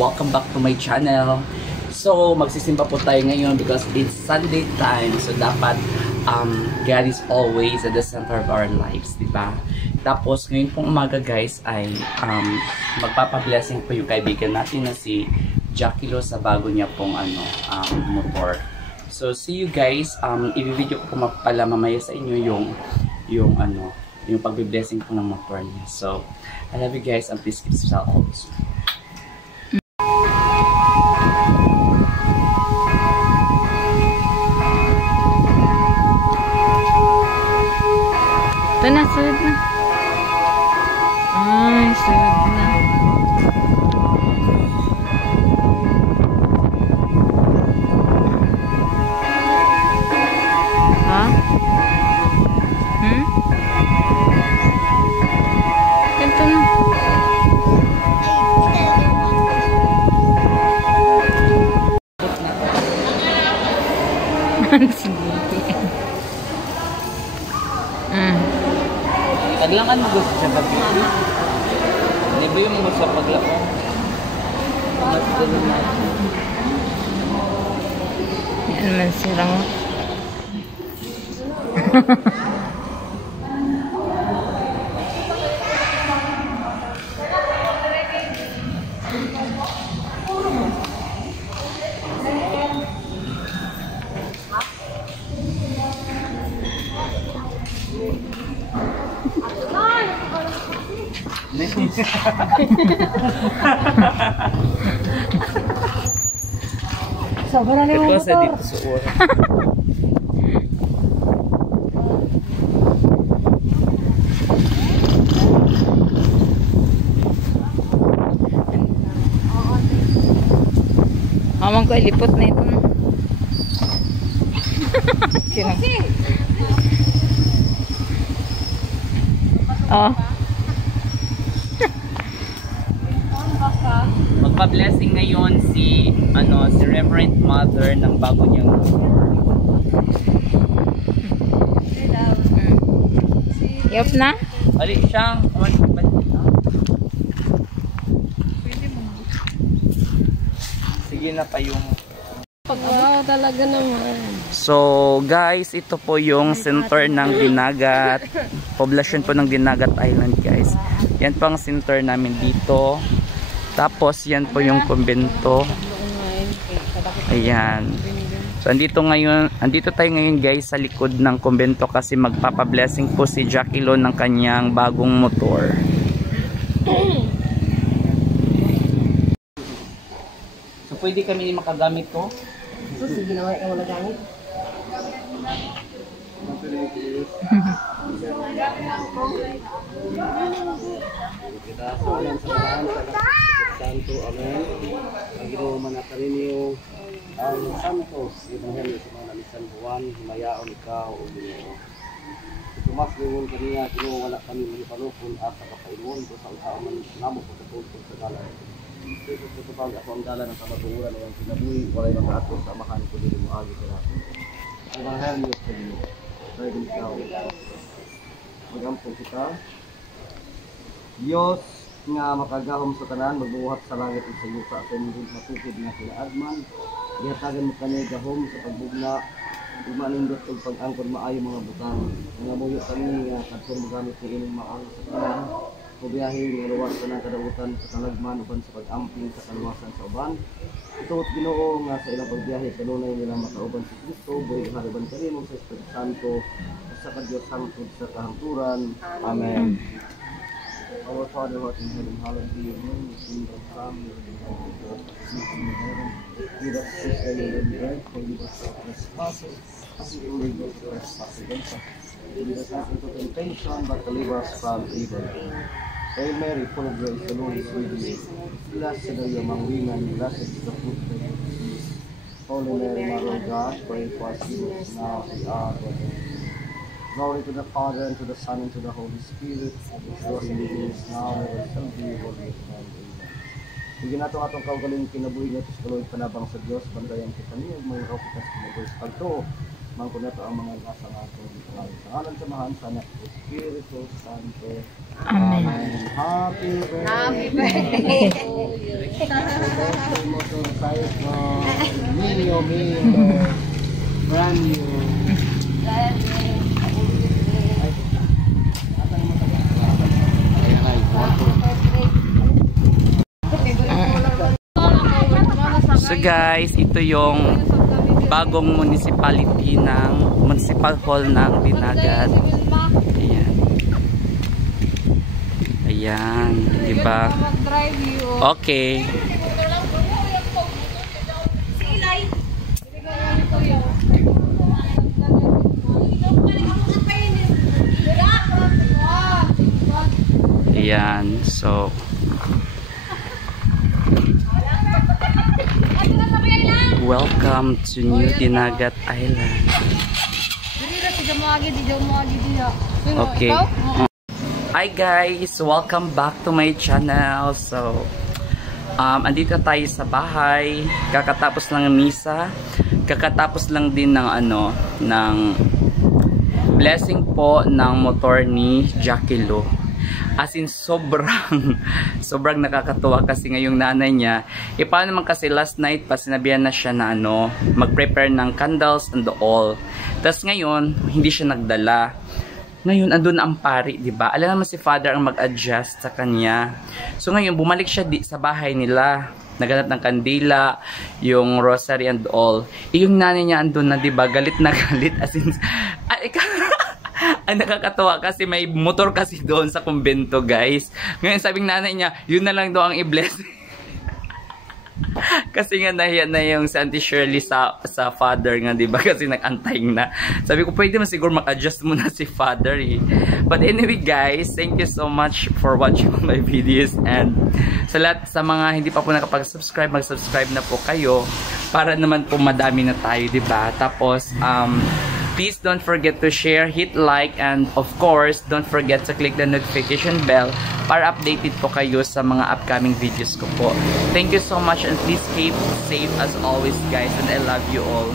welcome back to my channel. So, magsisimba po tayo ngayon because it's Sunday time. So, dapat God is always at the center of our lives, diba? Tapos, ngayon pong umaga guys ay magpapablessing po yung kaibigan natin na si Jackie Lo sa bago niya pong motor. So, see you guys. I-video ko po pala mamaya sa inyo yung pagbe-blessing po ng motor niya. So, I love you guys and please keep yourself always. Ito na, sunod na. Ay, sunod na. Ha? Ito na. Sige. Kailangan mo gusto siya pag-ibig. Libo yung mga gusto paglako. Yan man sirang. Sobra na yung motor. Dito sa oras. Amang ko ilipot na ito. Sino? Oh. Magpa-blessing ngayon si Reverend Mother ng bago niyang motor. Yup na? Ali siyang sige na pa yung Talaga naman. So guys, ito po yung center ng Dinagat, poblasyon po ng Dinagat Island guys. Yan po ang center namin dito. Tapos yan po yung kumbento. Ayan. So andito tayo ngayon guys sa likod ng kumbento kasi magpapablessing po si Jackie Lo ng kanyang bagong motor. So pwede kami makagamit to? So sige na wala gamit. Kita salam sa Santo, Amen. Ang Ginoo manatanin niyo ang Santos, Ebanghelyo sa mga San Juan, himayaon ikaw o Ginoo. Tumas ningon kaniya, Ginoo wala kami manipanupon at sa kapainuon ko sa usaon man namo ko tutulong sa dalan. Ito sa pag ako ang dalan ng kamatuoran ng kinabuhi, walay makaatos sa amahan ko dili mo agi sa natin. Ebanghelyo sa Ginoo. Pwede ikaw. Magampong kita. Diyos nga makagahom sa tanan, magbuhat sa langit at sa yuta at hindi matukid nga kinaagman. Ihatagan mo kami gahom sa pagbugna, umanindot o pag-angkod maayo mga butang. Nga muyo kami nga katong magamit ni inyong maang sa tanan. Kubiyahin nga luwas ka ng kadautan sa kalagman uban sa pag-amping sa kaluwasan sa uban. Ito at Ginoo nga sa ilang pagbiyahe kanunay nila makauban si Kristo, buhay hariban kanimo sa Espiritu Santo, sa Diyos hangtod sa kahangturan. Amen. Our Father who art in heaven, hallowed be your name. Your kingdom come, your will be done in heaven. Give us this day our daily bread, forgive us our trespasses, as we forgive those who trespass against us. Lead us not into temptation, but deliver us from evil. Hail Mary, full of grace, the Lord is with you. Blessed are you among women, blessed is the fruit of your womb. Holy Mary, Mother of God, pray for us sinners now and at the hour of our death. Glory to the Father, and to the Son, and to the Holy Spirit, as it was in the days now, and ever shall be, world without end. Amen. Bigyan natin atong kaugaling kinabuhi niya, tis kaloy panabang sa Diyos, bandayan kita niya, mga kaupitas kinabuhi sa pagto. Mangko na to ang mga nasa ating pangalan. Sa ngalan samahan sa anak ng Espiritu Santo. Amen. Happy birthday. Happy birthday. Mio, brand new. So guys, ito yung bagong municipality ng Municipal Hall ng Dinagat. Ayan. Ayan, diba? Okay. Ayan, so welcome to New Dinagat Island. Okay. Hi guys, welcome back to my channel. So, andito tayo sa bahay. Kakatapos lang ng misa. Kakatapos lang din ng ng blessing po ng motor ni Jackie Lou. As in, sobrang nakakatuwa kasi ngayong nanay niya, paano naman kasi last night pa sinabihan na siya na mag-prepare ng candles and all. Tapos ngayon, hindi siya nagdala. Ngayon, andun na ang pari, diba? Alam naman si Father ang mag-adjust sa kanya. So ngayon, bumalik siya sa bahay nila. Naghanap ng kandila, yung rosary and all. Yung nanay niya andun na, diba? Galit na galit. As in, ang nakakatawa kasi may motor kasi doon sa kumbento, guys. Ngayon sabing nanay niya, yun na lang daw ang i-bless. Kasi nga nahiya na yung si Auntie Shirley sa Father nga, diba? Kasi nag-antaying na. Sabi ko, pwede mo siguro mag-adjust muna si Father eh. But anyway guys, thank you so much for watching my videos. And sa lahat, sa mga hindi pa po nakapag-subscribe, mag-subscribe na po kayo. Para naman po madami na tayo, diba? Tapos, please don't forget to share, hit like, and of course, don't forget to click the notification bell para updated po kayo sa mga upcoming videos ko po. Thank you so much and please keep safe as always guys, and I love you all.